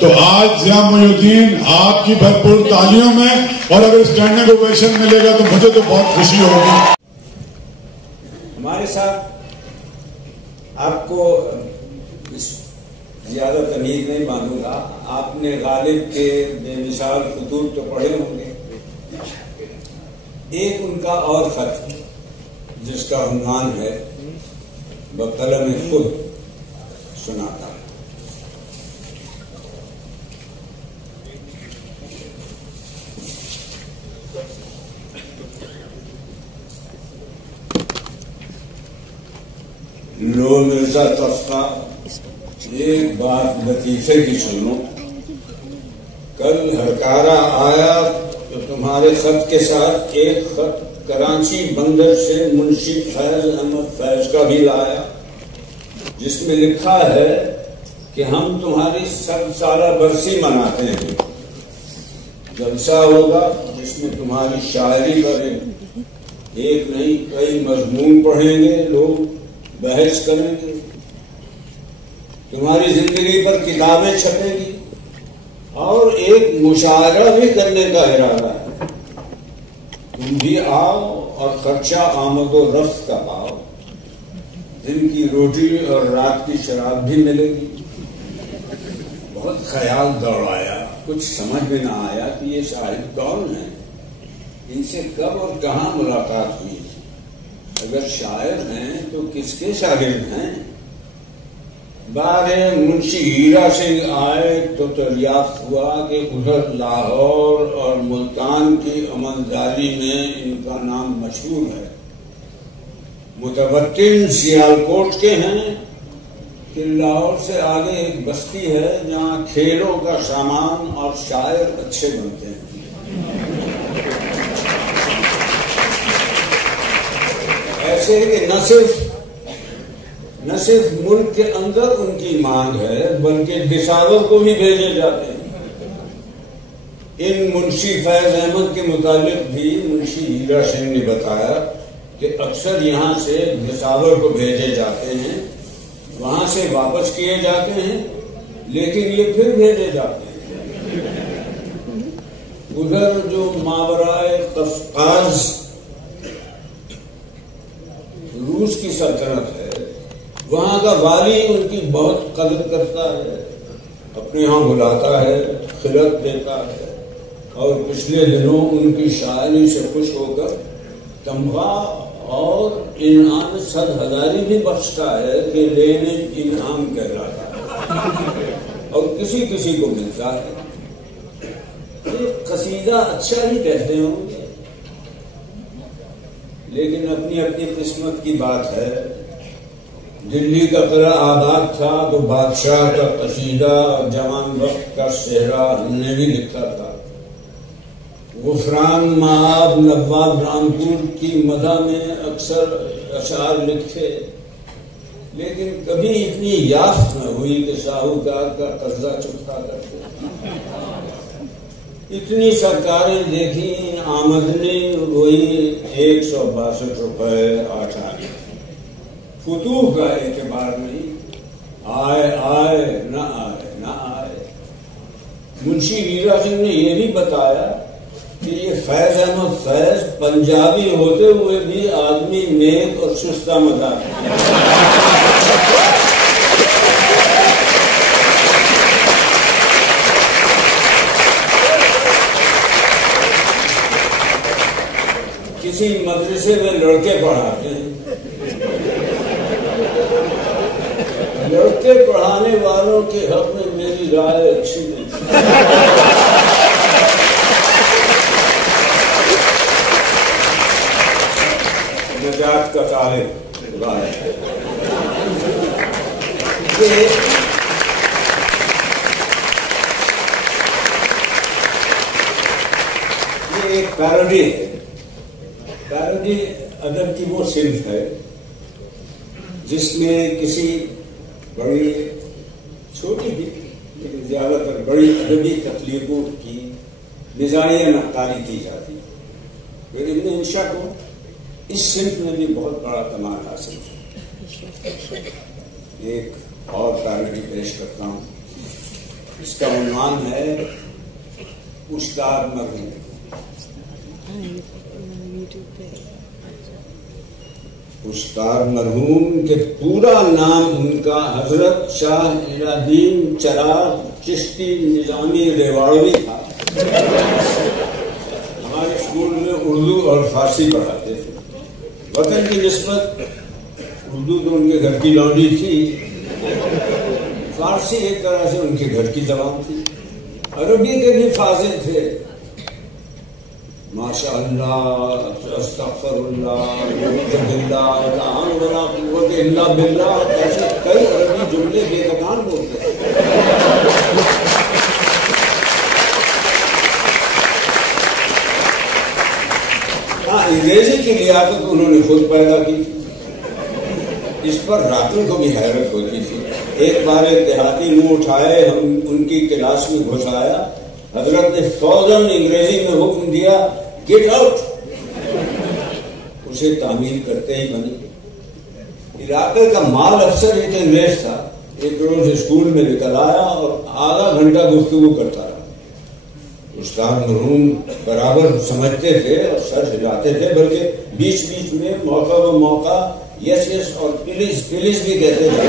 تو آج ضیاء محی الدین آپ کی بھرپور تالیوں میں، اور اگر اسٹینڈنگ اوویشن ملے گا تو مجھے تو بہت خوشی ہوگی. ہمارے ساتھ آپ کو زیادہ تمیز نہیں مانوں گا، آپ نے غالب کے بے مثال خطوط تو پڑھے ہوں گے. ایک ان کا اور خط جس کا عنوان ہے بقلم خود سناتا. لو مرزا تفقہ، ایک بات لطیفے کی سنو. کل ہرکارا آیا تو تمہارے خط کے ساتھ ایک خط کراچی بندر سے منشی فیض احمد فیض کا بھی لایا، جس میں لکھا ہے کہ ہم تمہاری 100 سالہ برسی مناتے ہیں. جلسہ ہوگا جس میں تمہاری شاعری پر ایک نہیں کئی مضمون پڑھیں گے، لوگ بحث کریں گے، تمہاری زندگی پر کتابیں چھپیں گی، اور ایک مشاعرہ بھی کرنے کا ارادہ ہے. تم بھی آؤ اور خرچہ آمد و رفت کا پاؤ، دن کی روٹی اور رات کی شراب بھی ملے گی. بہت خیال دوڑایا، کچھ سمجھ میں نہ آیا کہ یہ شاعر کون ہیں، ان سے کب اور کہاں ملاقات ہوئی. اگر شاعر ہیں تو کس کے شاگرد ہیں. بعد منشی ہیرا سنگھ آئے تو دریافت ہوا کہ ادھر لاہور اور ملتان کی عملداری میں ان کا نام مشہور ہے. متوطن سیالکوٹ کے ہیں کہ لاہور سے آگے ایک بستی ہے جہاں کھیلوں کا سامان اور شاعر اچھے بنتے ہیں. ایسے کہ نہ صرف ملک کے اندر ان کی مانگ ہے بلکہ دساور کو بھی بھیجے جاتے ہیں. ان منشی فیض احمد کے متعلق بھی منشی ہیرا سنگھ نے بتایا کہ اکثر یہاں سے دساور کو بھیجے جاتے ہیں، وہاں سے واپس کیے جاتے ہیں، لیکن یہ پھر بھیجے جاتے ہیں. ادھر جو ماورائے قفقاز روس کی سلطنت ہے، وہاں کا والی ان کی بہت قدر کرتا ہے، اپنے ہاں بلاتا ہے، خلعت دیتا ہے، اور پچھلے دنوں ان کی شاعری سے خوش ہو کر تمغہ اور انعام 100,000 بھی بخشتا ہے کہ لینے انعام کہلاتا ہے، اور کسی کسی کو ملتا ہے. قصیدہ اچھا ہی کہتے ہوں گے، لیکن اپنی اپنی قسمت کی بات ہے. دلی کا قلعہ آباد تھا تو بادشاہ کا قصیدہ اور جوان وقت کا صحرا ہم نے بھی لکھا تھا. غفران مآب نواب رامپور کی مدح میں اکثر اشعار لکھے، لیکن کبھی اتنی یافت نہ ہوئی کہ ساہوکار کا قرضہ چکتا کرتے. اتنی سرکاریں دیکھی، آمدنی وہی 162 روپے 8 آنے. فتوح کا اعتبار نہیں، آئے نہ آئے. منشی ہیرا سنگھ نے یہ بھی بتایا کہ یہ فیض احمد فیض پنجابی ہوتے ہوئے بھی آدمی نیک اور شستہ مزاج ہے. کسی مدرسے میں لڑکے پڑھاتے ہیں، لڑکے پڑھانے والوں کے حق میں میری رائے اچھی نہیں. نجات کا طالب رائے یہ ایک پیروڈی ہے. پیروڈی ادب کی وہ صنف ہے جس میں کسی بڑی چھوٹی بھی لیکن زیادہ تر بڑی ادبی تخلیقوں کی مزاحیہ نقاری کی جاتی ہے. پھر ابن انشا کو اس صنف میں بھی بہت بڑا کمال حاصل ہے. ایک اور پیروڈی پیش کرتا ہوں. اس کا عنوان ہے استاد مرحوم. استاد مرحوم کے پورا نام ان کا حضرت شاہ الہدین چراغ چشتی نظامی ریواڑوی تھا. ہمارے اسکول میں اردو اور فارسی پڑھاتے تھے. وطن کی نسبت اردو تو ان کے گھر کی لونڈی تھی، فارسی ایک طرح سے ان کے گھر کی زبان تھی. عربی کے بھی فاضل تھے. ماشاء اللہ، استغفر اللہ، نعوذ باللہ، لا حول ولا قوت الا باللہ، ایسے کئی عربی جملے بے دکان بولتے ہیں. ہاں، انگریزی کی لیاقت انہوں نے خود پیدا کی تھی. اس پر راتوں کو بھی حیرت ہوتی تھی. ایک بار ایک دیہاتی منہ اٹھائے، ہم ان کی کلاس میں گھس آیا. حضرت نے فوراً انگریزی میں حکم دیا، گیٹ آؤٹ. اسے تعمیر کرتے ہی بنے. علاقے کا مال افسر ایک انگریز تھا. ایک روز اسکول میں نکل آیا اور آدھا گھنٹہ گفتگو کرتا رہا. استاد مرحوم برابر سمجھتے تھے اور سر ہلاتے تھے، بلکہ بیچ بیچ میں موقع و موقع یس یس اور پلیز پلیز بھی کہتے تھے.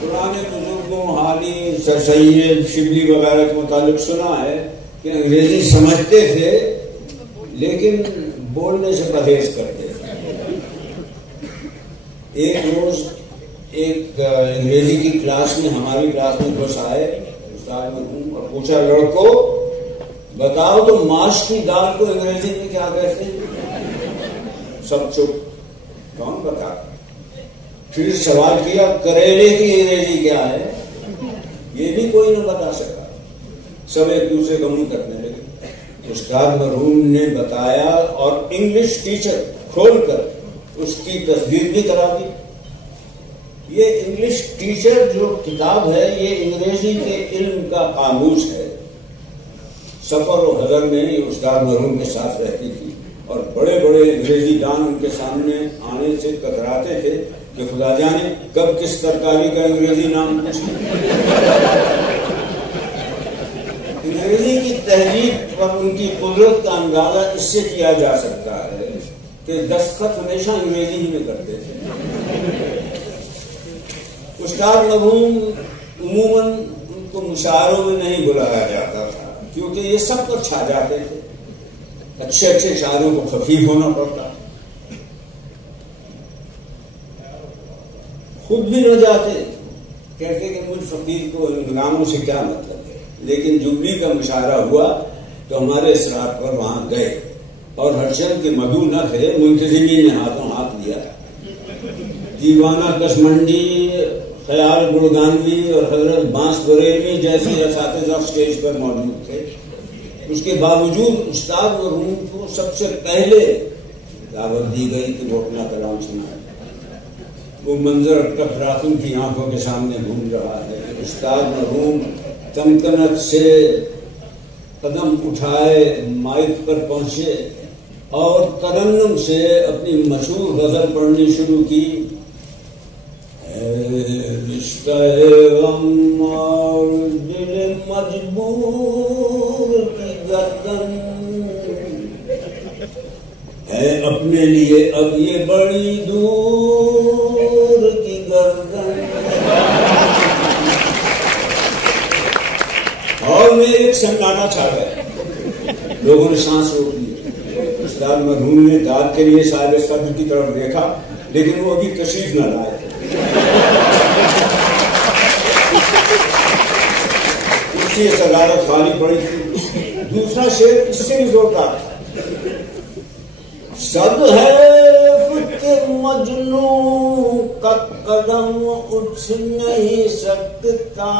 پرانے بزرگوں حالی سر سید شبلی وغیرہ کے متعلق سنا ہے کہ انگریزی سمجھتے تھے لیکن بولنے سے پرہیز کرتے تھے. ایک روز ایک انگریزی کی کلاس میں، ہماری کلاس میں گھس آئے استاد مرحوم اور پوچھا، لڑکوں بتاؤ تو ماش کی دال کو انگریزی میں کیا کہتے ہیں؟ سب چپ. کون بتا؟ پھر سوال کیا، کریلے کی انگریزی کیا ہے؟ یہ بھی کوئی نہ بتا سکا. سب ایک دوسرے کا منہ کرنے لگے. استاد مرحوم نے بتایا اور انگلش ٹیچر کھول کر اس کی تصدیق بھی کرا دی. یہ انگلش ٹیچر جو کتاب ہے یہ انگریزی کے علم کا قاموس ہے. سفر و حضر میں یہ استاد مرحوم کے ساتھ رہتی تھی اور بڑے بڑے انگریزی دان ان کے سامنے آنے سے کتراتے تھے کہ خدا جانے کب کس ترکاری کا انگریزی نام پوچھیں. انگریزی کی تحریک اور ان کی قدرت کا اندازہ اس سے کیا جا سکتا ہے کہ دستخط ہمیشہ انگریزی ہی میں کرتے تھے. استاد مرحوم عموماً ان کو مشاعروں میں نہیں بلایا جاتا تھا کیونکہ یہ سب پر چھا جاتے تھے. اچھے اچھے شاعروں کو خفیف ہونا پڑتا. خود بھی نہ جاتے، کہتے کہ مجھ فقیر کو ان غلاموں سے کیا مطلب ہے. لیکن جبلی کا مشاعرہ ہوا تو ہمارے اصرار پر وہاں گئے اور ہرچند کے مدعو نہ تھے، منتظمین نے ہاتھوں ہاتھ لیا. دیوانہ کشمنڈی، خیال گڑگانوی اور حضرت بانس بریلوی جیسے اساتذہ اسٹیج پر موجود تھے. اس کے باوجود استاد مرحوم کو سب سے پہلے دعوت دی گئی کہ وہ اپنا کلام سنائے. وہ منظر تک راتوں کی آنکھوں کے سامنے گھوم رہا ہے. استاد مرحوم تمکنت سے قدم اٹھائے، مائک پر پہنچے اور ترنم سے اپنی مشہور غزل پڑھنی شروع کی. رشتہ غم اور دل مجبور کی گردن ہے اپنے لیے اب یہ بڑی دور کی گردن. اور میں ایک سناٹا چھا گیا. لوگوں نے سانس روک لی. استاد مرحوم نے داد کے لیے صاحب صدر کی طرف دیکھا لیکن وہ ابھی تشریف نہ لائے. اس کی صدارت خالی پڑی تھی. دوسرا شعر اس سے بھی زوردار تھا. سب ہے کہ مجنوں کا قدم اٹھ نہیں سکتا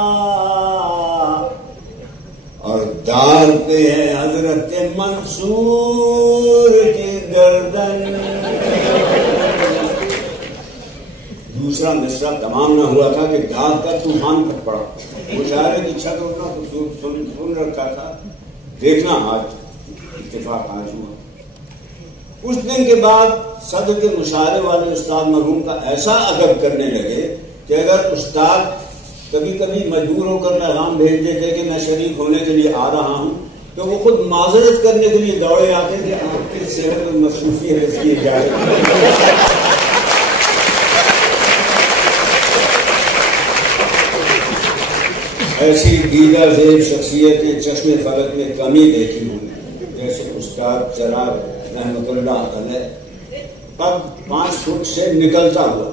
اور دار پہ ہے حضرت منصور کی گردن. دوسرا مصرع تمام نہ ہوا تھا کہ داد کا طوفان پھٹ پڑا. مشاعرے کی چھت اٹھنا تو سن رکھا تھا، دیکھنا آج اتفاق آج ہوا. کچھ دن کے بعد صدر کے مشاعرے والے استاد مرحوم کا ایسا ادب کرنے لگے کہ اگر استاد کبھی کبھی مجبور ہو کر پیغام بھیج دیتے کہ میں شریک ہونے کے لیے آ رہا ہوں، تو وہ خود معذرت کرنے کے لیے دوڑے آتے کہ آپ کی صحت میں مصروفیت اس کی اجازت۔ ایسی دیدہ زیب شخصیتیں چشم فلک میں کمی دیکھی ہوں، جیسے استاد چراغ رحمۃ اللہ علیہ، قد 5 فٹ سے نکلتا ہوا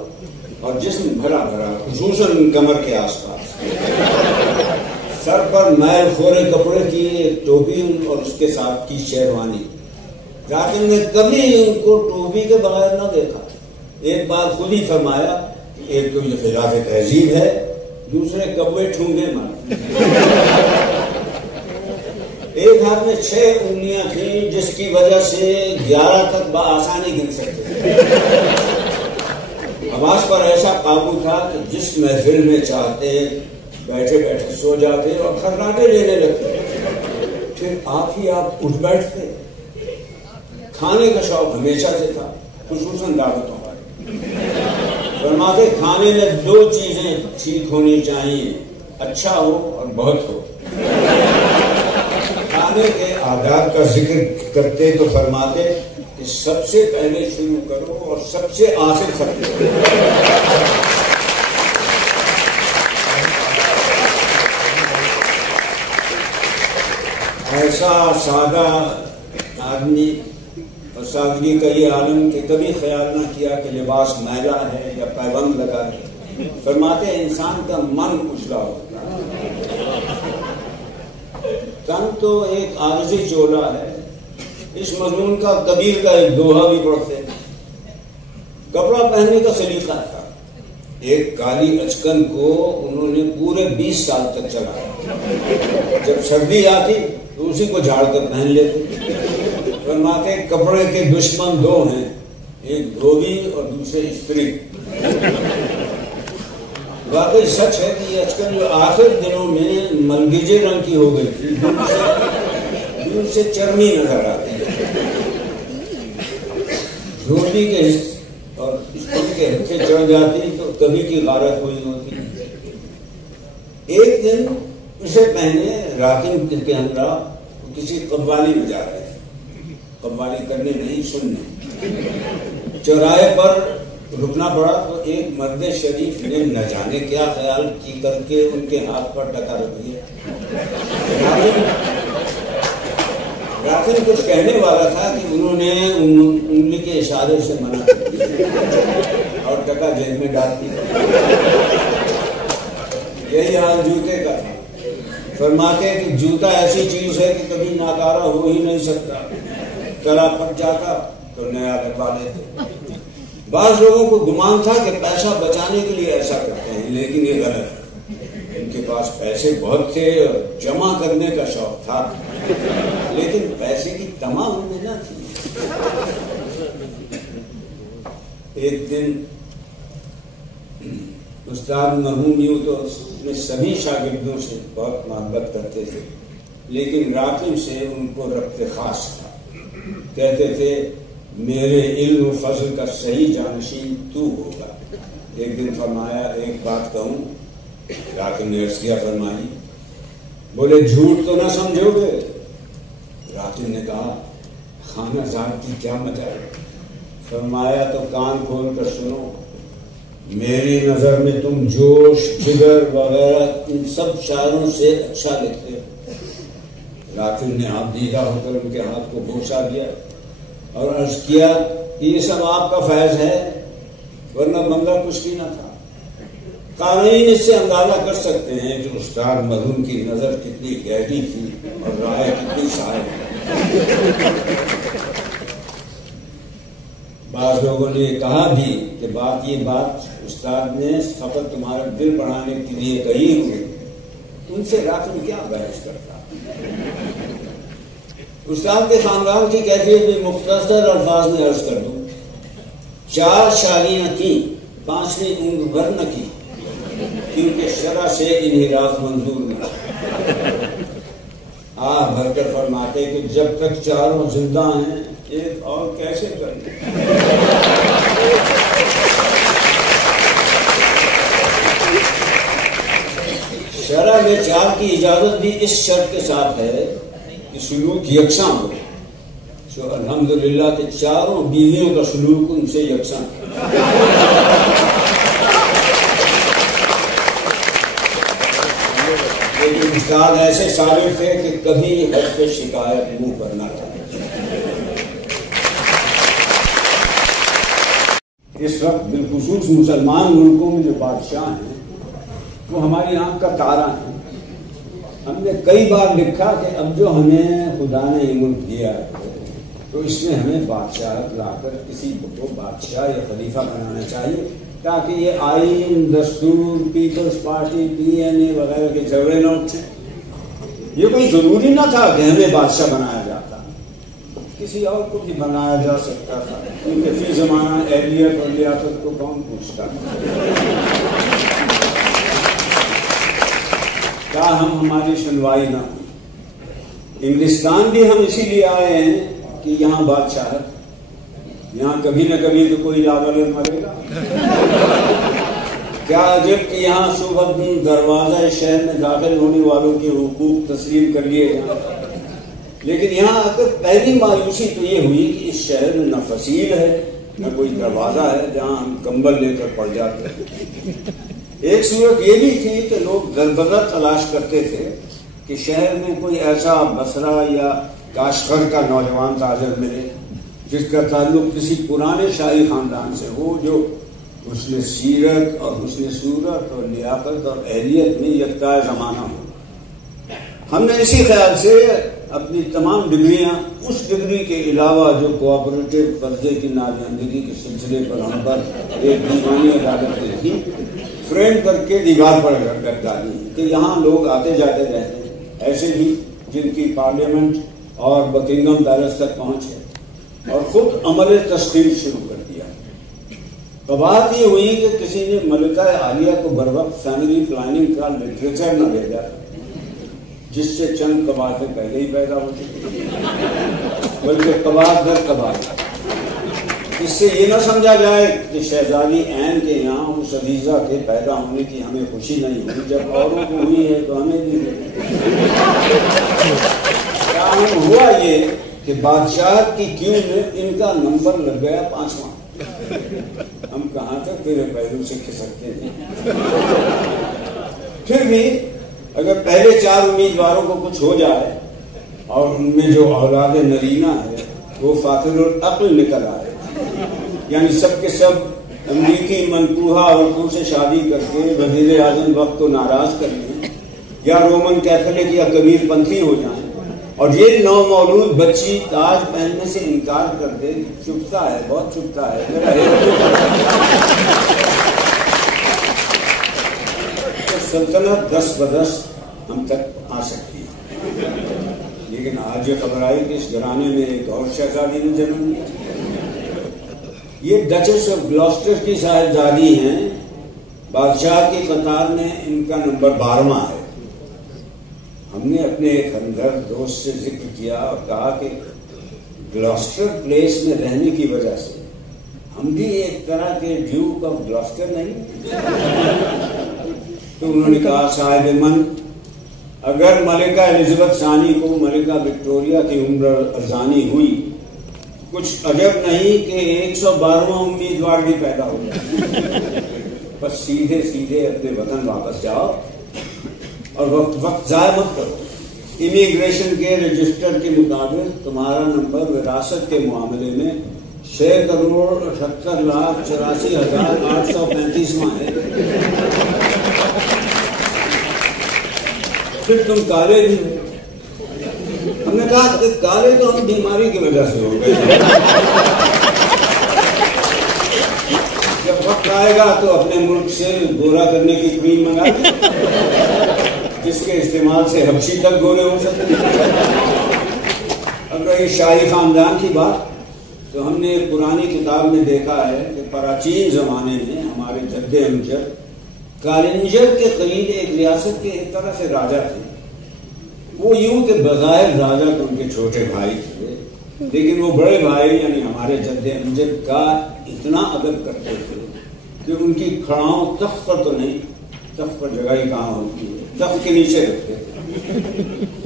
اور جسم بھرا بھرا، خصوصاً کمر کے آس پاس، سر پر میل خورے کپڑے کی ایک ٹوپی اور اس کے ساتھ کی شیروانی۔ لیکن نے کبھی ان کو ٹوپی کے بغیر نہ دیکھا۔ ایک بار خود ہی فرمایا کہ ایک تو یہ خلاف تہذیب ہے، دوسرے کبوے ٹھونگے مار۔ ایک ہاتھ میں 6 انگلیاں تھیں جس کی وجہ سے 11 تک بآسانی گن سکتے تھے۔ آواز پر ایسا قابو تھا کہ جس محفل میں چاہتے بیٹھے بیٹھے سو جاتے اور خراٹے لینے لگتے، پھر آپ ہی آپ اٹھ بیٹھتے۔ کھانے کا شوق ہمیشہ سے تھا، خصوصاً دعوتوں کا۔ فرماتے کھانے میں 2 چیزیں ٹھیک ہونی چاہیے، اچھا ہو اور بہت ہو۔ کھانے کے آداب کا ذکر کرتے تو فرماتے کہ سب سے پہلے شروع کرو اور سب سے آخر ختم کرو۔ ایسا سادہ آدمی اور سادگی کا یہ عالم کہ کبھی خیال نہ کیا کہ لباس میلا ہے یا پیبند لگا ہے۔ فرماتے انسان کا من اچھلا ہوتا ہے، تن تو ایک عارضی چولا ہے۔ اس مضمون کا کبیر کا ایک دوہا بھی پڑھتے ہیں۔ کپڑا پہننے کا سلیقہ تھا، ایک کالی اچکن کو انہوں نے پورے 20 سال تک چلایا۔ جب سردی آتی تو اسی کو جھاڑ کر پہن لیتے۔ فرماتے کپڑے کے دشمن 2 ہیں، ایک دھوبی اور دوسرے استری۔ واقعی سچ ہے کہ یہ اچکن جو آخر دنوں میں ملگیجے رنگ کی ہو گئی تھی، دور سے چرمی نظر آتی ہے۔ دھوبی کے اور استری کے ہتھے چڑھ جاتی تو کبھی کی غارت ہوئی ہوتی۔ ایک دن اسے پہنے راکن کے ہمراہ کسی قوالی میں جا رہے تھے، قوالی کرنے نہیں سننے۔ چوراہے پر رکنا پڑا تو ایک مرد شریف نے نہ جانے کیا خیال کی کر کے ان کے ہاتھ پر ٹکا رکھ دیا۔ راکن کچھ کہنے والا تھا کہ انہوں نے انگلی کے اشارے سے منع کر دیا اور ٹکا جیب میں ڈال دیا۔ یہی حال جوتے کا تھا۔ فرماتے کہ جوتا ایسی چیز ہے کہ کبھی ناکارہ ہو ہی نہیں سکتا، چلا پھٹ جاتا تو نیا لگوا لیتے۔ بعض لوگوں کو گمان تھا کہ پیسہ بچانے کے لیے ایسا کرتے ہیں، لیکن یہ غلط ہے۔ ان کے پاس پیسے بہت تھے اور جمع کرنے کا شوق تھا، لیکن پیسے کی تما ان میں نہ تھی۔ ایک دن استاد مرحوم یوں تو اپنے سبھی شاگردوں سے بہت محبت کرتے تھے، لیکن راکن سے ان کو ربط خاص تھا۔ کہتے تھے میرے علم و فضل کا صحیح جانشین تو ہوگا۔ ایک دن فرمایا ایک بات کہوں؟ راکن نے عرض کیا فرمائی۔ بولے جھوٹ تو نہ سمجھو گے؟ راکن نے کہا خانہ زاد کی کیا مزہ ہے؟ فرمایا تو کان کھول کر سنو، میری نظر میں تم جوش جگر وغیرہ ان سب شاعروں سے اچھا لکھتے ہو۔ راکن نے آپ دیدہ ہو کر ان کے ہاتھ کو بوسا دیا اور عرض کیا کہ یہ سب آپ کا فیض ہے، ورنہ بندہ کچھ بھی نہ تھا۔ قارئین اس سے اندازہ کر سکتے ہیں کہ استاد مرحوم کی نظر کتنی گہری تھی اور رائے کتنی صائب۔ بعض لوگوں نے کہا بھی کہ یہ بات استاد نے فقط تمہارا دل بڑھانے کے لیے کہی ہوئی، ان سے راکن کیا بحث کرتا۔ استاد کے خاندان کی کیفیت بھی مختصر الفاظ میں عرض کر دوں۔ 4 شادیاں کی، 5ویں عمر بھر نہ کی، کیونکہ شرع سے انحراف منظور نہ۔ بھر کر فرماتے کہ جب تک چاروں زندہ ہیں ایک اور کیسے کریں۔ شرع میں 4 کی اجازت بھی اس شرط کے ساتھ ہے کہ سلوک یکساں ہو. سو الحمدللہ کہ چاروں بیویوں کا سلوک ان سے یکساں ہے. لیکن استاد ایسے ثابت تھے کہ کبھی حد پہ شکایت منہ پر نہ کرے. اس وقت بالخصوص مسلمان ملکوں میں جو بادشاہ ہیں وہ ہماری آنکھ کا تارا ہے. ہم نے کئی بار لکھا کہ اب جو ہمیں خدا نے یہ ملک دیا ہے تو اس میں ہمیں بادشاہت لا کر کسی کو بادشاہ یا خلیفہ بنانا چاہیے تاکہ یہ آئین، دستور، پیپلز پارٹی، PNA وغیرہ کے جھگڑے نہ اٹھیں. یہ کوئی ضروری نہ تھا کہ ہمیں بادشاہ بنایا جاتا، کسی اور کو بھی بنایا جا سکتا تھا کیونکہ فی زمانہ اہلیت اور لیاقت کو کون پوچھتا. تاہم ہماری سنوائی نہ ہوئی. انگلستان بھی ہم اسی لیے آئے ہیں کہ یہاں بادشاہت، یہاں کبھی نہ کبھی تو کوئی لاول مرے گا. کیا عجب کہ یہاں صبح دروازہ شہر میں داخل ہونے والوں کے حقوق تسلیم کر لیے جائیں. لیکن یہاں آ کر پہلی مایوسی تو یہ ہوئی کہ اس شہر میں نہ فصیل ہے نہ کوئی دروازہ ہے جہاں ہم کمبل لے کر پڑ جاتے ہیں. ایک صورت یہ بھی تھی کہ لوگ دربدر تلاش کرتے تھے کہ شہر میں کوئی ایسا بصرہ یا کاشغر کا نوجوان تاجر ملے جس کا تعلق کسی پرانے شاہی خاندان سے ہو جو حسن سیرت اور حسن صورت اور لیاقت اور اہلیت میں یکتا زمانہ ہو. ہم نے اسی خیال سے اپنی تمام ڈگریاں اس ڈگری کے علاوہ جو کوآپریٹو قرضے کی ناجائندگی کے سلسلے پر ہم پر ایک دیوانی عدالت نے تھی فریم کر کے دیوار پر رکھ ڈالی کہ یہاں لوگ آتے جاتے رہتے ہیں ایسے بھی جن کی پارلیمنٹ اور بکنگم پیلس تک پہنچے اور خود عمل تسخیر شروع کر دیا. تو بات یہ ہوئی کہ کسی نے ملکہ عالیہ کو بروقت فیملی پلاننگ کا لٹریچر نہ بھیجا جس سے چند قباحتیں پہلے ہی پیدا ہو چکی بلکہ قباحت در قباحت. اس سے یہ نہ سمجھا جائے کہ شہزادی عین کے یہاں اس عزیزہ کے پیدا ہونے کی ہمیں خوشی نہیں ہوئی جب اوروں کو ہوئی ہے تو ہمیں بھی ہوا یہ کہ بادشاہت کی کیوں میں ان کا نمبر لگ گیا 5واں. ہم کہاں تک تیرے پہلو سے کھسکتے ہیں. پھر بھی اگر پہلے 4 امیدواروں کو کچھ ہو جائے اور ان میں جو اولاد نرینہ ہے وہ فاخر العقل نکل آئے یعنی سب کے سب امریکی منقوہہ عورتوں سے شادی کر کے وزیر اعظم وقت کو ناراض کر لیں یا رومن کیتھولک یا کبیر پنتھی ہو جائیں اور یہ نومولود بچی تاج پہننے سے انکار کر دے. چپتا ہے، بہت چپتا ہے سلطنت 10 بدس ہم تک آ سکتی ہے. لیکن آج یہ خبر آئی کہ اس گھرانے میں ایک اور شہزادی نے جنم لیا. یہ ڈچس آف گلوسٹر کی صاحبزادی ہیں. بادشاہ کی قطار میں ان کا نمبر 12واں ہے. ہم نے اپنے ایک ہمدرد دوست سے ذکر کیا اور کہا کہ گلوسٹر پلیس میں رہنے کی وجہ سے ہم بھی ایک طرح کے ڈیوک آف گلوسٹر نہیں. تو انہوں نے کہا صاحب من، اگر ملکہ الزبتھ ثانی کو ملکہ وکٹوریہ کی عمر ارزانی ہوئی کچھ عجب نہیں کہ 112واں امیدوار بھی پیدا ہو گیا. بس سیدھے سیدھے اپنے وطن واپس جاؤ اور وقت ضائع مت کرو. امیگریشن کے رجسٹر کے مطابق تمہارا نمبر وراثت کے معاملے میں 6,78,84,835 ہے. پھر تم کالے بھی. ہم نے کہا کہ کالے تو ہم بیماری کی وجہ سے ہو گئے. جب وقت آئے گا تو اپنے ملک سے گورا کرنے کی کریم منگا جس کے استعمال سے حبشی تک گورے ہو سکتے. اب رہی شاہی خاندان کی بات تو ہم نے پرانی کتاب میں دیکھا ہے کہ پراچین زمانے میں ہمارے جد امجد کالنجر کے قریب ایک ریاست کے ایک طرح سے راجا تھے. وہ یوں کہ بظاہر راجا تو ان کے چھوٹے بھائی تھے لیکن وہ بڑے بھائی یعنی ہمارے جد امجد کا اتنا ادب کرتے تھے کہ ان کی کھڑاؤں تخت پر تو نہیں، تخت پر جگہ ہی کہاں ہوتی ہے، تخت کے نیچے رکھتے تھے.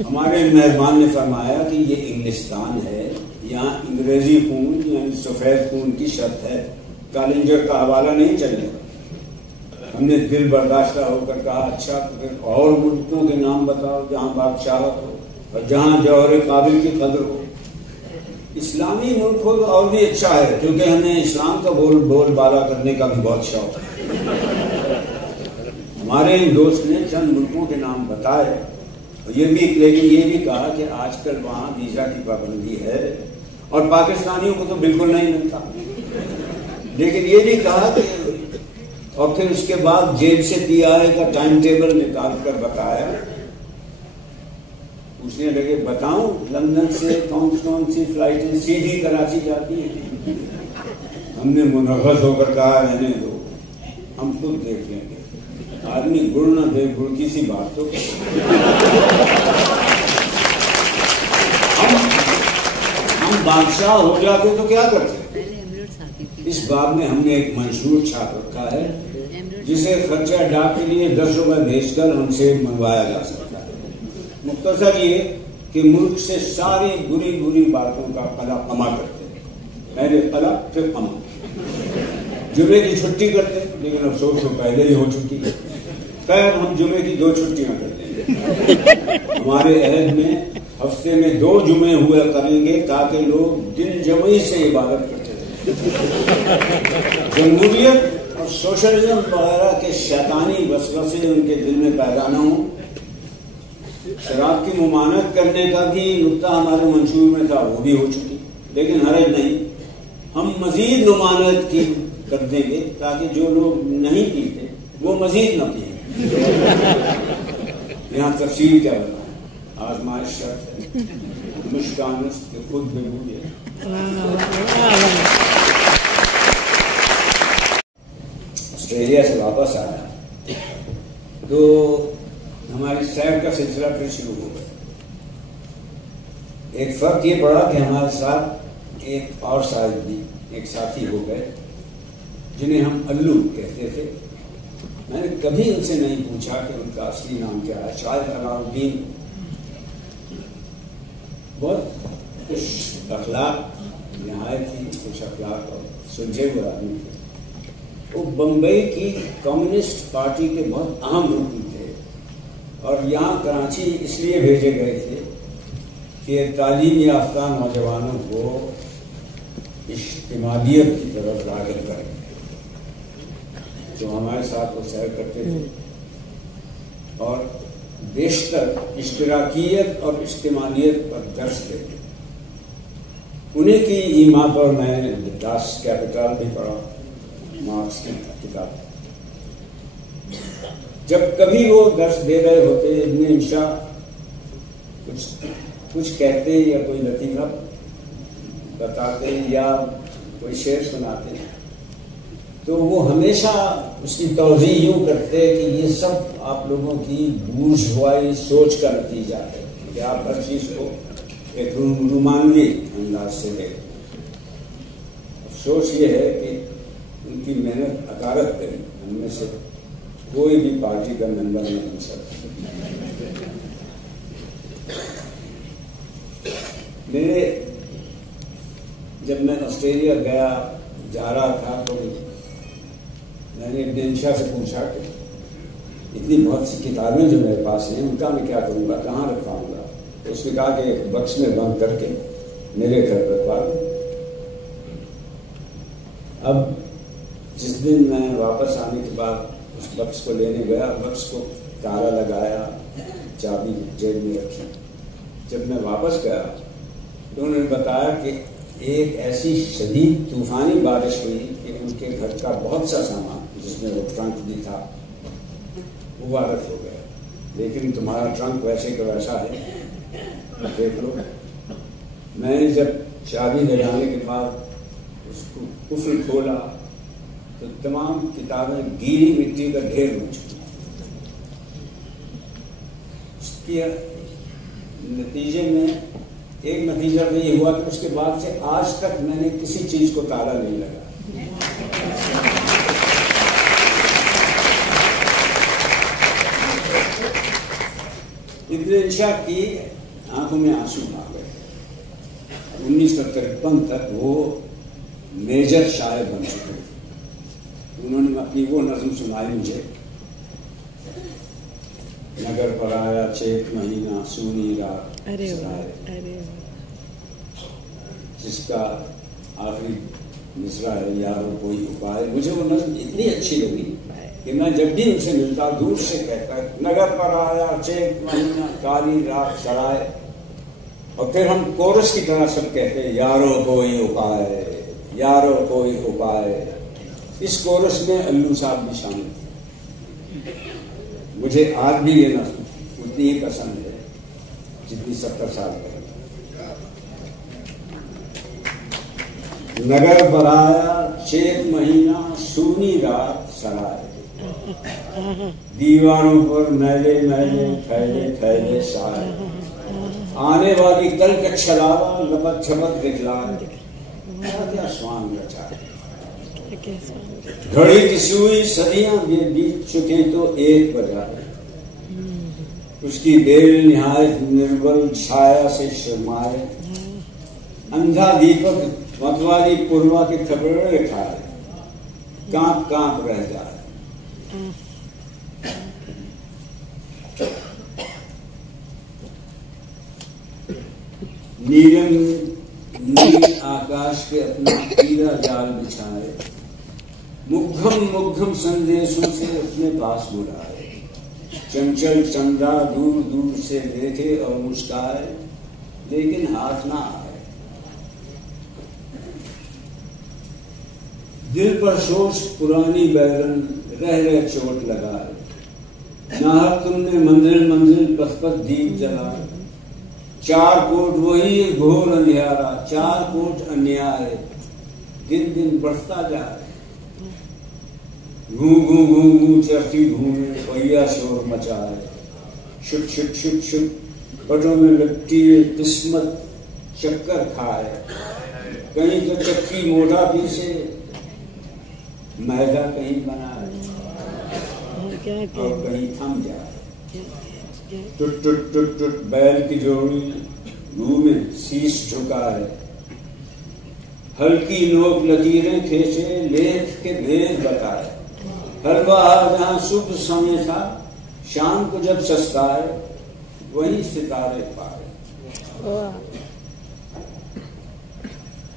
ہمارے مہربان نے فرمایا کہ یہ انگلستان ہے، یہاں انگریزی خون یعنی سفید خون کی شرط ہے، کالنجر کا حوالہ نہیں چلے گا. ہم نے دل برداشتہ ہو کر کہا اچھا تو پھر اور ملکوں کے نام بتاؤ جہاں بادشاہت ہو اور جہاں جوہر قابل کی قدر ہو. اسلامی ملک ہو تو اور بھی اچھا ہے، کیونکہ ہمیں اسلام کا بول بالا کرنے کا بھی بہت شوق ہے. ہمارے دوست نے چند ملکوں کے نام بتائے، لیکن یہ بھی کہا کہ آج کل وہاں ویزا کی پابندی ہے اور پاکستانیوں کو تو بالکل نہیں ملتا. لیکن یہ بھی کہا کہ اور پھر اس کے بعد جیب سے پی آئی کا ٹائم ٹیبل نکال کر بتایا. پوچھنے لگے بتاؤں لندن سے کون سی فلائٹیں سیدھی کراچی جاتی ہیں؟ ہم نے منغص ہو کر کہا رہنے دو، ہم خود دیکھ لیں گے. آدمی گڑ نہ دے گڑ کی سی بات تو ہم بادشاہ ہو جاتے تو کیا کرتے؟ اس باب میں ہم نے ایک منشور چھاپ رکھا ہے جسے خرچہ ڈاک کے لیے 10 روپے بھیج کر ہم سے منگوایا جا سکتا ہے. مختصر یہ کہ ملک سے ساری بری باتوں کا قلع کما کرتے ہیں. پہلے قلع پھر کما. جمعے کی چھٹی کرتے ہیں لیکن افسوس تو پہلے ہی ہو چکی ہے. خیر ہم جمعے کی 2 چھٹیاں کر دیں گے. ہمارے عہد میں ہفتے میں 2 جمعے ہوا کریں گے تاکہ لوگ دن جمعی سے عبادت کرتے رہیں. جمہوریت اور سوشلزم وغیرہ کے شیطانی وسوسے ان کے دل میں پیدا نہ ہوں. شراب کی ممانعت کرنے کا بھی نقطہ ہمارے منشور میں تھا، وہ بھی ہو چکی، لیکن حرج نہیں. ہم مزید ممانعت کی کر دیں گے تاکہ جو لوگ نہیں پیتے وہ مزید نہ پیئیں. یہاں تفصیل کیا بتائیں، آزمائش شرط ہے، مشکانس کے خود بے بوجھ ہے. آسٹریلیا سے واپس آیا تو ہماری سیر کا سلسلہ پھر شروع ہو گیا. ایک فرق یہ پڑا کہ ہمارے ساتھ ایک اور صاحب بھی ایک ساتھی ہو گئے جنہیں ہم الو کہتے تھے. میں نے کبھی ان سے نہیں پوچھا کہ ان کا اصلی نام کیا ہے. شاید علاء الدین. بہت خوش اخلاق نہایت ہی خوش اخلاق اور سلجھے ہوئے آدمی تھے. وہ بمبئی کی کمیونسٹ پارٹی کے بہت اہم رکن تھے اور یہاں کراچی اس لیے بھیجے گئے تھے کہ تعلیم یافتہ نوجوانوں کو اجتماعیت کی طرف راغب کریں. جو ہمارے ساتھ وہ سیر کرتے تھے اور بیشتر اشتراکیت اور اجتماعیت پر درس دیتے. انہیں کی ایما پر میں نے داس کیپٹل بھی پڑھا، مارکس کی کتاب. جب کبھی وہ درس دے رہے ہوتے ابن انشا کچھ کہتے یا کوئی لطیفہ بتاتے یا کوئی شعر سناتے تو وہ ہمیشہ اس کی توضیح یوں کرتے کہ یہ سب آپ لوگوں کی بورژوائی سوچ کا نتیجہ ہے کہ آپ ہر چیز کو ایک رومانوی انداز سے دیکھیں. افسوس یہ ہے کہ ان کی محنت عکارت کری. ہم میں سے کوئی بھی پارٹی کا ممبر نہیں بن سکتا. جب میں آسٹریلیا جا رہا تھا تو میں نے ابن انشا سے پوچھا کہ اتنی بہت سی کتابیں جو میرے پاس ہیں ان کا میں کیا کروں گا، کہاں رکھواؤں گا؟ تو اس نے کہا کہ ایک بکس میں بند کر کے میرے گھر رکھوا دوں. اب جس دن میں واپس آنے کے بعد اس بکس کو لینے گیا، بکس کو تالا لگایا، چابی جیب میں رکھی. جب میں واپس گیا تو انہوں نے بتایا کہ ایک ایسی شدید طوفانی بارش ہوئی کہ ان کے گھر کا بہت سا سامان جس میں وہ ٹرنک بھی تھا وہ غارت ہو گیا. لیکن تمہارا ٹرنک ویسے کا ویسا ہے، دیکھ لو. میں نے جب چابی لگانے کے بعد اس کو قفل کھولا تو تمام کتابیں گیلی مٹی کا ڈھیر ہو چکی. اس کے نتیجے میں ایک نتیجہ تو یہ ہوا کہ اس کے بعد سے آج تک میں نے کسی چیز کو تالا نہیں لگا. ابن انشا کی آنکھوں میں آنسو آ گئے. 1953 تک وہ میجر شاعر بن چکے. انہوں نے اپنی وہ نظم سنائی مجھے، نگر پر آیا چیت مہینہ سونی رات سرائے، جس کا آخری مصرع ہے یارو کوئی اپائے. مجھے وہ نظم اتنی اچھی لگی کہ میں جب بھی ان سے ملتا دور سے کہتا نگر پر آیا چیت مہینہ کالی رات سرائے، اور پھر ہم کورس کی طرح سب کہتے یارو کوئی اپائے، یارو کوئی اپائے. اس کورس میں الو صاحب بھی شامل تھے. مجھے آج بھی یہ نظم اتنی ہی پسند ہے جتنی 70 سال پہلے. نگر پر آیا چیت مہینہ سونی رات سرائے، دیواروں پر میلے میلے پھیلے پھیلے سائے، آنے والی کل کا چھلاوا لپک چھپک دکھلائے، کیا سوان رچا. گھڑی کی سوئی صدیاں یہ بیت چکے تو 1 بجا، اس کی بیل نہایت نربل چھایا سے شرمائے، اندھا دیپک متوالی پوروا کے تھپڑے کھائے، کانپ کانپ رہ جائے. نیل آکاش پہ اپنا پیلا جال بچھائے، مگھم مگھم سندیشوں سے اپنے پاس بلائے، چنچل چندا دور دور سے دیکھے اور مسکائے لیکن ہاتھ نہ آئے. دل پر سوچ پرانی بیرن رہ رہ چوٹ لگائے، ناہر تم نے منزل منزل پس پس دیپ جلائے. 4 کوٹ وہی گھور اندھیارا، 4 کوٹ انیائے، دن دن بڑھتا جائے. گھوں گھوں گھوں گھوں چرتی گھومے پہیا شور مچائے، شٹ شٹ شٹ شٹ پٹوں میں لپٹی قسمت چکر کھائے. کہیں تو چکی موٹا پیسے، میدا کہیں بنائے اور کہیں تھم جائے. ٹٹ ٹٹ ٹٹ ٹٹ بیل کی جوڑی منہ میں سیس جھکائے، ہلکی نوک لکیریں کھینچے لیکھ کے بھید بتائے. حلوہ جہاں صبح سمے تھا شام کو جب سستا ہے وہیں ستارے پائے.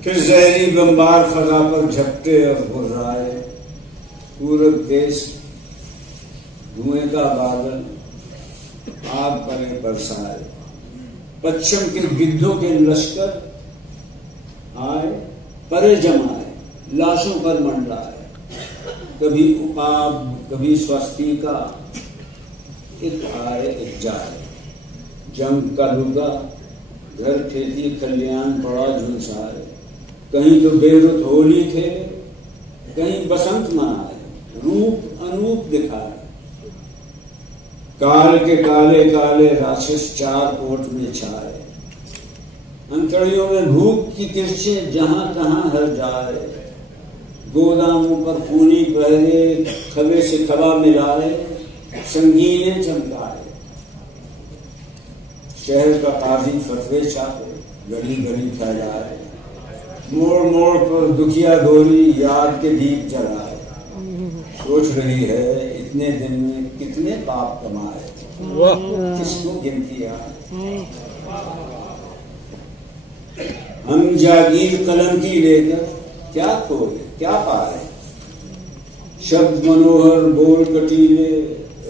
پھر زہری بمبار فضا پر جھپٹے اور گھرائے، پورب دیش دھوئیں کا بادل آگ پرے برسائے. پچھم کے گدھوں کے لشکر آئے پرے جمائے، لاشوں پر منڈلائے. کبھی عقاب کبھی سوستی کا، ایک آئے ایک جائے. جنگ کا لگا گھر کھیتی کلیان پڑا جھنسائے. کہیں تو بے رت ہولی کھیلے، کہیں بسنت منائے، روپ انوپ دکھائے. کال کے کالے کالے راکشس 4 کوٹ میں چھائے، انتڑیوں میں بھوک کی کرچیں جہاں کہاں ہر جائے. گوداموں پر خونی پہرے کھبے سے کھبا ملائے، سنگینیں چمکائے. شہر کا قاضی فتوے چھاپے، گلی گلی پھیلائے. موڑ موڑ پر دکھیا گوری یاد کے دیپ جلائے. سوچ رہی ہے اتنے دن میں کتنے پاپ کمائے، کس کو گنتی آئے. ہم جاگیر قلم کی لے کر کیا کھوئے کیا پائے. شبد منوہر بول کٹیلے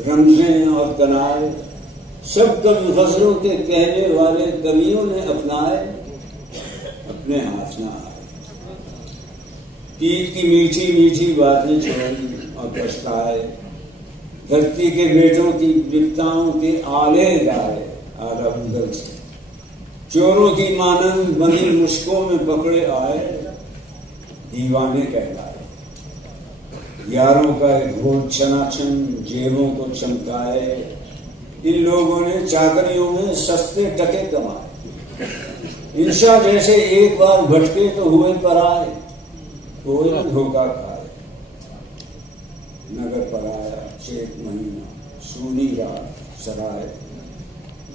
رمزیں اور کنائے، سب کبھی غزلوں کے کہنے والے کویوں نے اپنائے، اپنے ہاتھ نہ آئے. پیٹ کی میٹھی میٹھی باتیں چھوڑی اور پچھتائے. دھرتی کے بیٹوں کی بپتاؤں کے آلے گائے آدھا بندل سے. چوروں کی مانند بنی مشکوں میں پکڑے آئے، دیوانے کہلائے. یاروں کا ایک گھوٹ چناچن جیبوں کو چمکائے. ان لوگوں نے چاکریوں میں سستے ٹکے کمائے. انشا جیسے ایک بار بھٹکے تو ہوئے پر آئے، کوئی دھوکہ کھائے. نگر پر آیا چیت مہینہ سونی رات سرائے،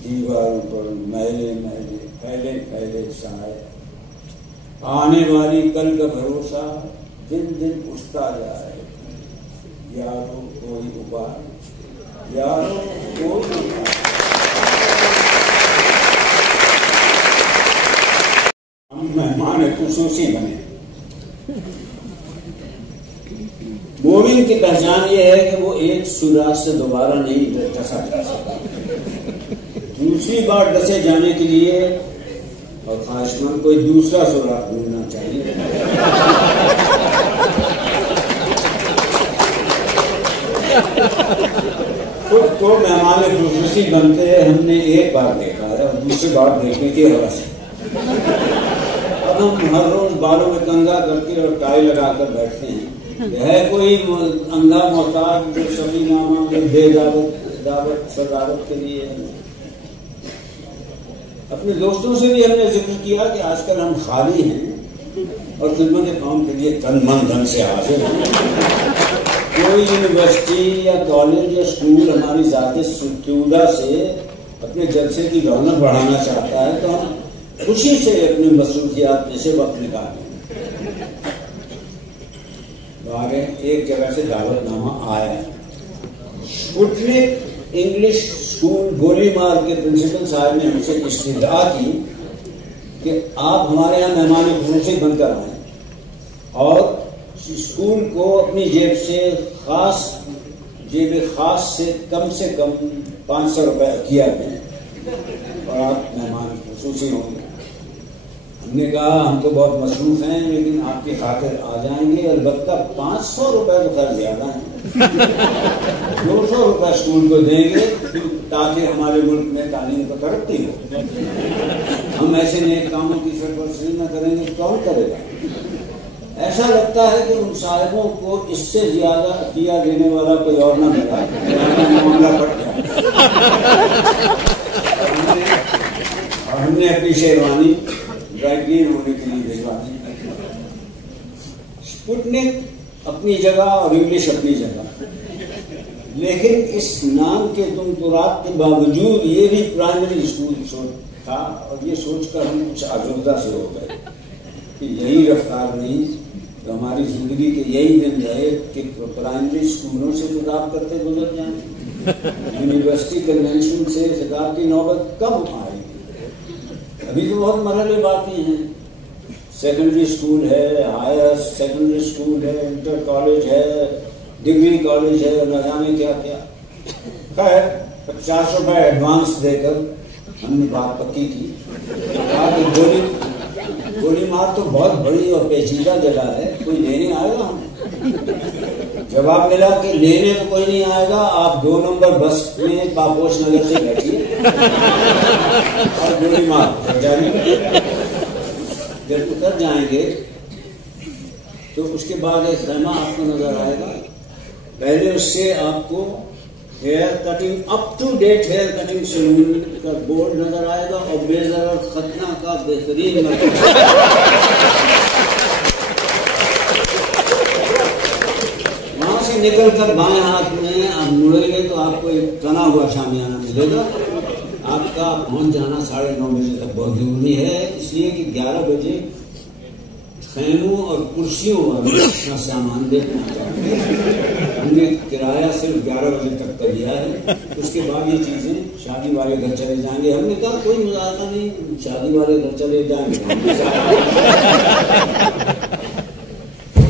دیواروں پر میلے میلے پھیلے پھیلے سائے، آنے والی کل کا بھروسہ دن دن اٹھتا جائے، یارو کوئی اپائے، یارو کوئی اپائے۔ ہم مہمان خصوصی بنے۔ مومن کی پہچان یہ ہے کہ وہ ایک سوراخ سے دوبارہ نہیں ڈسا جا سکتا، دوسری بار ڈسے جانے کے لیے اور خواہش مند کوئی دوسرا سوراخ ڈھونڈنا چاہیے۔ خود کو مہمان خصوصی بنتے ہم نے ایک بار دیکھا ہے اور دوسری بار دیکھنے کی حوث ہے۔ اب ہم ہر روز بالوں میں کنگھا کر کے اور ٹائی لگا کر بیٹھتے ہیں۔ ہے کوئی انگا محتاج جو سبھی نامہ میں بے دعوت صدارت کے لیے؟ اپنے دوستوں سے بھی ہم نے ذکر کیا کہ آج کل ہم خالی ہیں اور خدمت قوم کے لیے تن من دھن سے حاضر ہیں۔ کوئی یونیورسٹی یا کالج یا اسکول ہماری ذات ستودہ سے اپنے جلسے کی رونق بڑھانا چاہتا ہے تو ہم خوشی سے اپنی مصروفیات میں سے وقت نکالیں۔ آگے ایک جگہ سے دعوت نامہ آیا، اسپوٹنک انگلش اسکول گولی مار کے پرنسپل صاحب نے ہم سے استدعا کی کہ آپ ہمارے یہاں مہمان خصوصی بن کر آئیں اور اسکول کو اپنی جیب خاص سے کم 500 روپے کیا دیں اور آپ مہمان خصوصی ہوں گے۔ ہم نے کہا ہم تو بہت مصروف ہیں لیکن آپ کی خاطر آ جائیں گے، البتہ 500 روپے تو خیر زیادہ ہیں، 200 روپے اسکول کو دیں گے تاکہ ہمارے ملک میں تعلیم کو ترقی ہو۔ ہم ایسے نیک کاموں کی سرپرستی نہ کریں گے کون کرے گا؟ ایسا لگتا ہے کہ ان صاحبوں کو اس سے زیادہ عطیہ دینے والا کوئی اور نہ ملا، معاملہ پڑ گیا۔ اور ہم نے اپنی شیروانی ڈرائی ہونے کے لیے بھیجوا دی۔ اسپوٹنک اپنی جگہ اور انگلش اپنی جگہ، لیکن اس نام کے تمترات کے باوجود یہ بھی پرائمری اسکول تھا اور یہ سوچ کر ہم کچھ آزردہ سے ہو گئے کہ یہی رفتار نہیں تو ہماری زندگی کے یہی دن رہے کہ پرائمری اسکولوں سے خطاب کرتے گزر جائیں، یونیورسٹی کنونشن سے خطاب کی نوبت کب آئی؟ ابھی تو بہت مرحلے باقی ہیں، سیکنڈری اسکول ہے، ہائر سیکنڈری اسکول ہے، انٹر کالج ہے، ڈگری کالج ہے، نہ جانے کیا کیا۔ خیر 50 روپے ایڈوانس دے کر ہم نے بات پکی کی، کہا کہ گولی مار تو بہت بڑی اور پیچیدہ جگہ ہے، کوئی لینے آئے گا؟ ہم جواب ملا کہ لینے تو کوئی نہیں آئے گا، آپ 2 نمبر بس میں پاپوش نگر سے بیٹھیے اور گولی مار جائیے۔ جب اتر جائیں گے تو اس کے بعد ایک خیمہ آپ کو نظر آئے گا، پہلے اس سے آپ کو hair cutting up to date hair cutting salon کا بورڈ نظر آئے گا اور بیزر اور ختنہ کا بہترین وہاں سے نکل کر بائیں ہاتھ میں آپ مڑیں گے تو آپ کو ایک تنا ہوا شامیانہ ملے گا۔ آپ کا پہنچ جانا 9:30 بجے تک بہت ضروری ہے، اس لیے کہ 11 بجے خیموں اور کرسیوں والا اپنا سامان دیکھنا چاہتے ہیں۔ ہم نے کرایہ صرف 11 بجے تک کا دیا ہے، اس کے بعد یہ چیزیں شادی والے گھر چلے جائیں گے۔ ہم نے کہا کوئی مذاکرہ نہیں، شادی والے گھر چلے جائیں گے۔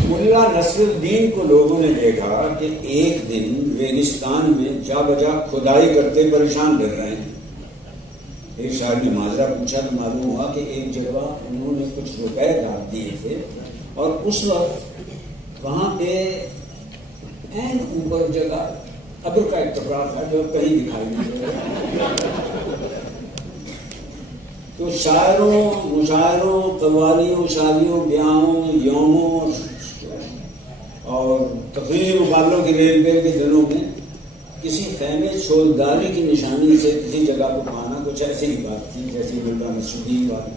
ملا نصر الدین کو لوگوں نے دیکھا کہ ایک دن ریگستان میں جا بجا کھدائی کرتے پریشان کر رہے ہیں۔ ایک صاحب نے معذرہ پوچھا تو معلوم ہوا کہ ایک جگہ انہوں نے کچھ روپے ڈال دیے تھے اور اس وقت وہاں پہ این اوپر جگہ ابر کا اتفاق ہے جو کہیں دکھائی نہیں دے رہا۔ تو شاعروں، مشاعروں، قوالیوں، شادیوں، بیاہوں، یوموں اور تقریری مقابلوں کے لیے کے دنوں میں کسی خیمے چھولداری کی نشانی سے کسی جگہ کو پانا کچھ ایسی ہی بات تھی جیسی ملا نصر الدین والی۔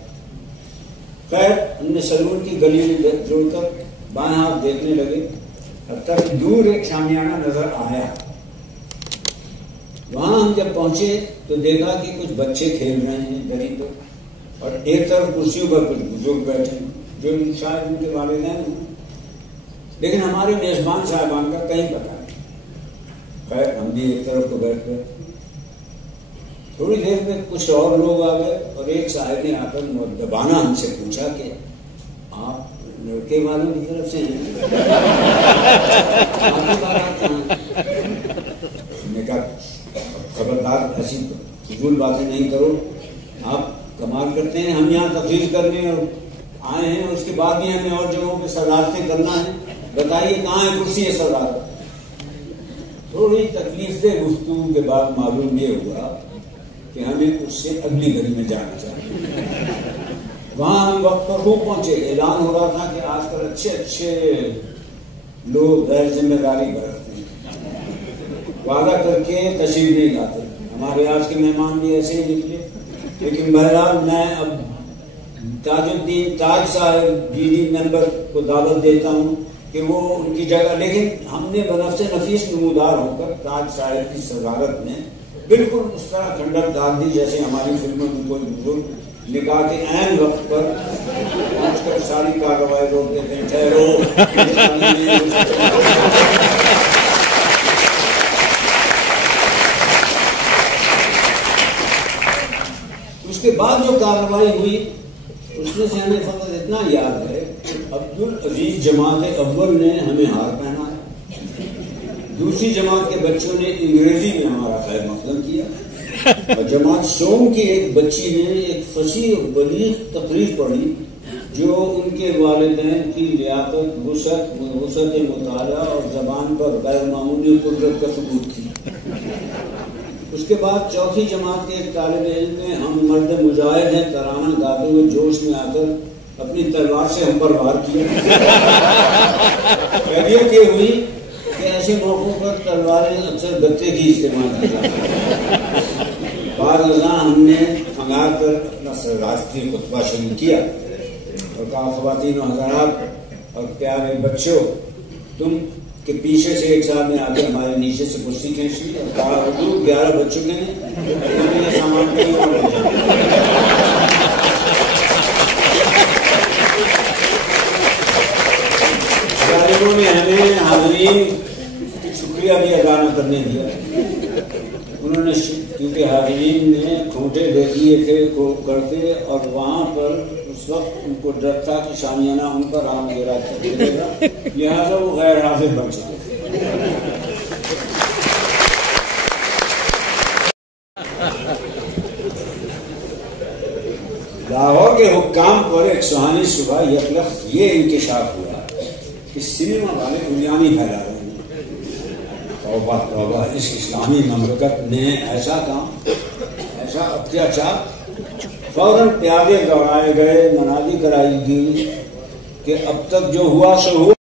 خیر ہم نے سلون کی گلی میں جوڑ کر بائیں ہاتھ دیکھنے لگے، حتیٰ کہ دور ایک شامیانہ نظر آیا۔ وہاں ہم جب پہنچے تو دیکھا کہ کچھ بچے کھیل رہے ہیں دری پر، اور ایک طرف کرسیوں پر کچھ بزرگ بیٹھے ہیں جو شاید ان کے والدین ہیں، لیکن ہمارے میزبان صاحبان کا کہیں پتہ نہیں۔ خیر ہم بھی ایک طرف تو بیٹھ گئے، تھوڑی دیر میں کچھ اور لوگ آ گئے اور ایک صاحب نے آ کر مؤدبانہ ہم سے پوچھا کہ آپ لڑکے والوں کی طرف سے ہیں؟ آپ کی بات کہاں؟ ہم نے کہا خبردار ایسی فضول باتیں نہیں کرو، آپ کمال کرتے ہیں، ہم یہاں تقریر کرنے اور آئے ہیں، اس کے بعد بھی ہمیں اور جگہوں پہ صدارتیں کرنا ہے، بتائیے کہاں ہے کرسی ہے صدارت؟ تھوڑی تکلیف دہ گفتگو کے بعد معلوم یہ ہوا کہ ہمیں اس سے اگلی گلی میں جانا چاہیے۔ وہاں ہم وقت پر خوب پہنچے، اعلان ہو رہا تھا کہ آج کل اچھے لوگ غیر ذمہ داری برتتے ہیں، وعدہ کر کے تشریف نہیں لاتے۔ ہمارے آج کے مہمان بھی ایسے ہی نکلے، لیکن بہرحال میں اب تاج الدین تاج صاحب BD ممبر کو دعوت دیتا ہوں کہ وہ ان کی جگہ، لیکن ہم نے بنفس نفیس نمودار ہو کر تاج صاحب کی صدارت میں بالکل اس طرح کھنڈر ڈال دی جیسے ہماری فلموں میں کوئی بزرگ نکاح کے عین وقت پر پہنچ کر ساری کارروائی روک دیتے ہیں، ٹھہرو۔ اس کے بعد جو کارروائی ہوئی اس میں سے ہمیں فقط اتنا یاد ہے، عبدالعزیز جماعت اول نے ہمیں ہار پہنایا، دوسری جماعت کے بچوں نے انگریزی میں ہمارا خیر مقدم کیا، اور جماعت سوم کی ایک بچی نے ایک فصیح اور بلیغ تقریر پڑھی جو ان کے والدین کی لیاقت، وسعت مطالعہ اور زبان پر غیر معمولی قدرت کا ثبوت تھی۔ اس کے بعد چوتھی جماعت کے ایک طالب علم نے ہم مرد مجاہد ہیں ترانہ گاتے ہوئے جوش میں آ کر اپنی تلوار سے ہم پر وار کیا۔ کیفیت یہ ہوئی کہ ایسے موقعوں پر تلواریں اکثر گتے کی استعمال کی جاتی ہیں۔ بعد ازاں ہم نے ہنگار کر اپنا صدارتی خطبہ شروع کیا اور کہا خواتین و حضرات اور پیارے بچوں، تم کے پیچھے سے ایک صاحب نے آ کے ہمارے نیچے سے کرسی کھینچ لی اور کہا حضور 11 بج چکے ہیں، سامان کہیں اور لے جائیں۔ ظالموں نے ہمیں حاضرین کی شکریہ بھی ادا نہ کرنے دیا، انہوں نے کیونکہ حاضرین نے کھوٹے دے دیے تھے کرتے، اور وہاں پر اس وقت ان کو ڈر تھا کہ شامیانہ ان پر رام گرا گا، لہٰذا وہ غیر حاضر بن چکے۔ لاہور کے حکام پر ایک سہانی صبح یکلخت یہ انکشاف ہوا کہ سنیما والے بریانی پھیلا رہے ہیں۔ توبہ توبہ، اس اسلامی مملکت نے ایسا کام، ایسا اتیاچار! فوراً پیادے دوڑائے گئے، منادی کرائی گئی کہ اب تک جو ہوا سو ہوا۔